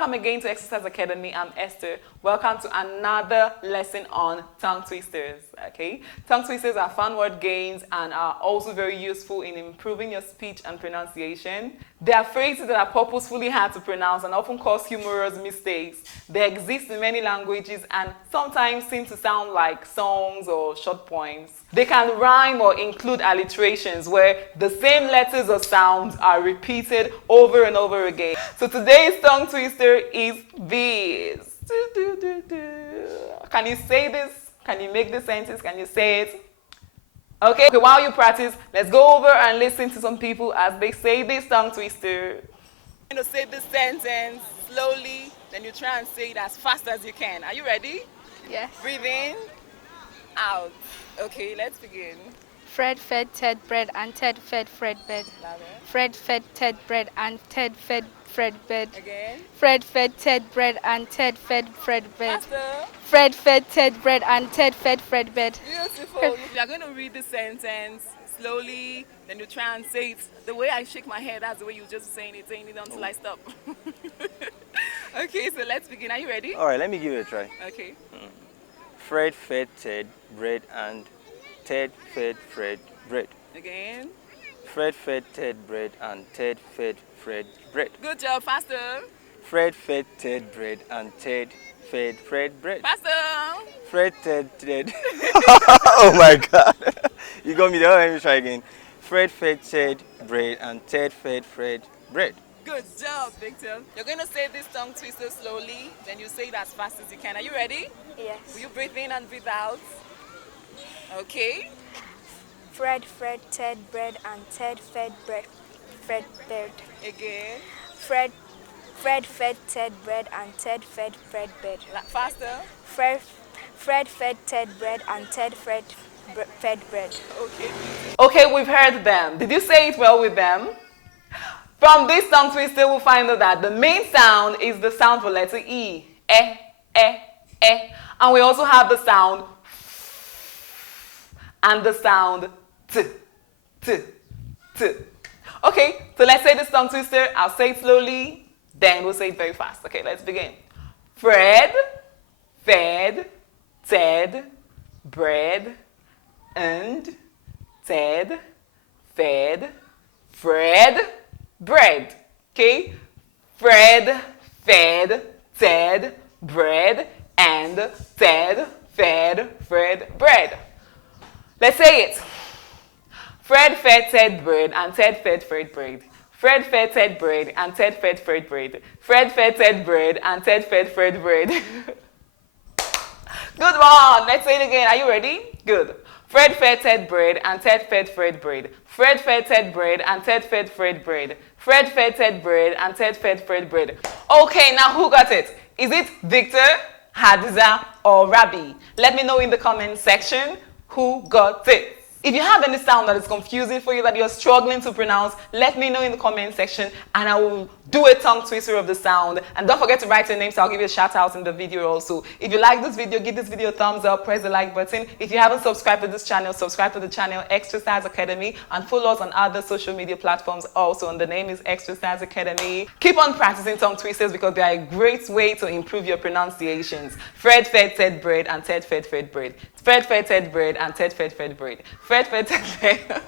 Welcome again to Exercise Academy. I'm Esther. Welcome to another lesson on tongue twisters. Okay, tongue twisters are fun word games and are also very useful in improving your speech and pronunciation. They are phrases that are purposefully hard to pronounce and often cause humorous mistakes. They exist in many languages and sometimes seem to sound like songs or short poems. They can rhyme or include alliterations where the same letters or sounds are repeated over and over again. So today's tongue twister is this. Can you say this? Can you make the sentence? Can you say it? Okay, while you practice, let's go over and listen to some people as they say this tongue twister. You're going to say this sentence slowly, then you try and say it as fast as you can. Are you ready? Yes. Breathe in, out. Okay, let's begin. Fred fed Ted bread and Ted fed Fred bed. Louder. Fred fed Ted bread and Ted fed Fred bed. Again. Fred fed Ted bread and Ted fed Fred bed. Faster. Fred fed Ted bread and Ted fed Fred bed. Beautiful. You are going to read the sentence slowly, then you try and say it. The way I shake my head, that's the way you just saying it until I stop. Okay, so let's begin. Are you ready? All right, let me give it a try. Okay. Fred fed Ted bread and Ted fed Fred bread. Again. Fred fed Ted bread and Ted fed Fred bread. Good job. Faster. Fred fed Ted bread and Ted fed Fred bread. Faster. Fred Ted. Oh my God. You got me there. Let me try again. Fred fed Ted bread and Ted fed Fred bread. Good job, Victor. You're going to say this tongue twister slowly, then you say it as fast as you can. Are you ready? Yes. Will you breathe in and breathe out? Okay. Fred fed Ted bread and Ted fed Fred bed. Again. Fred fed Ted bread and Ted fed Fred bed. Faster. Fred fed Ted bread and Ted fed bread. Okay. Okay, we've heard them. Did you say it well with them? From this tongue twister, we'll find out that the main sound is the sound for letter E. Eh. And we also have the sound and the sound T. Okay, so let's say this tongue twister. I'll say it slowly, then we'll say it very fast. Okay, let's begin. Fred fed Ted bread and Ted fed Fred bread. Okay? Fred fed Ted bread and Ted fed Fred bread. Let's say it. Fred fed Ted bread and Ted fed Fred bread. Fred fed Ted bread and Ted fed Fred bread. Fred fed Ted bread and Ted fed Fred bread. Good one. Let's say it again. Are you ready? Good. Fred fed Ted bread and Ted fed Fred bread. Fred fed Ted bread and Ted fed Fred bread. Fred fed Ted bread and Ted fed Fred bread. Okay, now who got it? Is it Victor, Hadiza, or Rabi? Let me know in the comment section who got it. If you have any sound that is confusing for you, that you're struggling to pronounce, let me know in the comment section and I will do a tongue twister of the sound. And don't forget to write your name so I'll give you a shout out in the video also. If you like this video, give this video a thumbs up, press the like button. If you haven't subscribed to this channel, subscribe to the channel Exercise Academy and follow us on other social media platforms also. And the name is Exercise Academy. Keep on practicing tongue twisters because they are a great way to improve your pronunciations. Fred fed Ted bread and Ted fed Fred bread. Fred fed Ted bread and Ted fed Fred bread. Fred fed Ted bread.